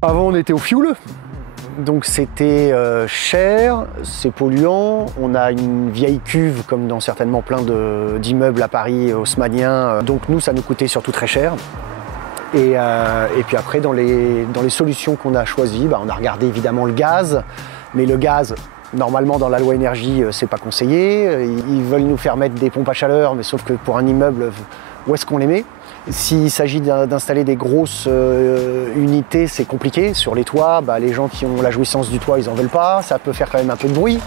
Avant, on était au fioul, donc c'était cher, c'est polluant. On a une vieille cuve, comme dans certainement plein d'immeubles à Paris haussmanniens. Donc nous, ça nous coûtait surtout très cher. Et puis après, dans les solutions qu'on a choisies, on a regardé évidemment le gaz, mais le gaz, normalement dans la loi énergie, c'est pas conseillé. Ils veulent nous faire mettre des pompes à chaleur, mais sauf que pour un immeuble, où est-ce qu'on les met? S'il s'agit d'installer des grosses unités, c'est compliqué. Sur les toits, les gens qui ont la jouissance du toit, ils en veulent pas. Ça peut faire quand même un peu de bruit.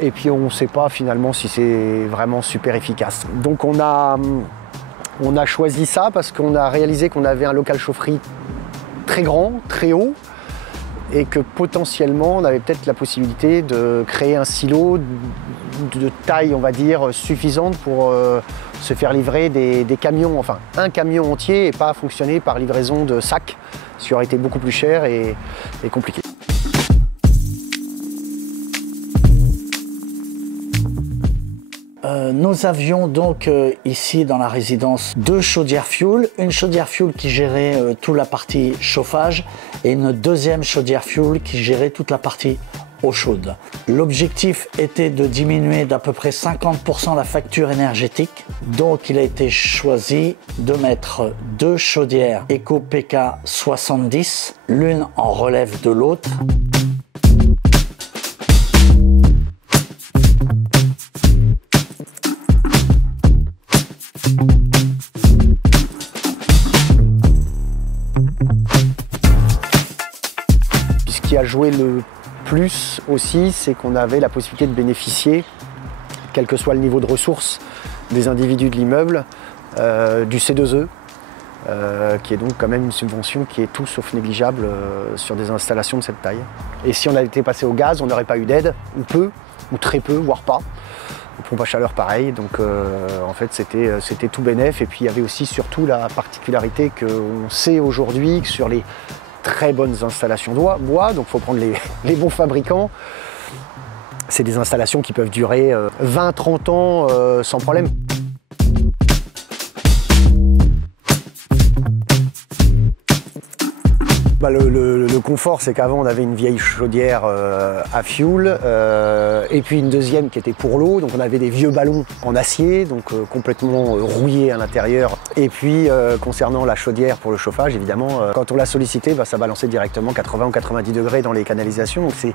Et puis on ne sait pas finalement si c'est vraiment super efficace. Donc on a choisi ça parce qu'on a réalisé qu'on avait un local chaufferie très grand, très haut, et que potentiellement on avait peut-être la possibilité de créer un silo de taille, on va dire, suffisante pour se faire livrer des camions, enfin un camion entier, et pas fonctionner par livraison de sacs, ce qui aurait été beaucoup plus cher et compliqué. Nous avions donc ici dans la résidence 2 chaudières fuel, une chaudière fuel qui gérait toute la partie chauffage et une deuxième chaudière fuel qui gérait toute la partie eau chaude. L'objectif était de diminuer d'à peu près 50% la facture énergétique, donc il a été choisi de mettre 2 chaudières EcoPK 70, l'une en relève de l'autre. Ce qui a joué le plus aussi, c'est qu'on avait la possibilité de bénéficier, quel que soit le niveau de ressources des individus de l'immeuble, du C2E, qui est donc quand même une subvention qui est tout sauf négligeable sur des installations de cette taille. Et si on avait été passé au gaz, on n'aurait pas eu d'aide, ou peu, ou très peu, voire pas. Aux pompes à chaleur pareil, donc en fait c'était tout bénef. Et puis il y avait aussi surtout la particularité qu'on sait aujourd'hui que sur les très bonnes installations de bois, donc il faut prendre les bons fabricants. C'est des installations qui peuvent durer 20-30 ans sans problème. Le confort, c'est qu'avant on avait une vieille chaudière à fioul et puis une deuxième qui était pour l'eau, donc on avait des vieux ballons en acier, donc complètement rouillés à l'intérieur. Et puis concernant la chaudière pour le chauffage, évidemment, quand on l'a sollicité, ça balançait directement 80 ou 90 degrés dans les canalisations, donc c'est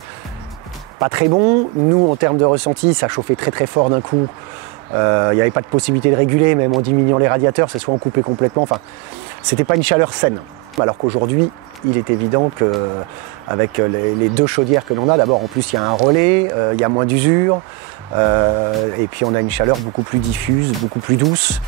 pas très bon. Nous, en termes de ressenti, ça chauffait très très fort d'un coup. Il n'y avait pas de possibilité de réguler, même en diminuant les radiateurs, c'est soit on coupait complètement, enfin, c'était pas une chaleur saine. Alors qu'aujourd'hui, il est évident qu'avec les 2 chaudières que l'on a, d'abord en plus il y a un relais, il y a moins d'usure, et puis on a une chaleur beaucoup plus diffuse, beaucoup plus douce.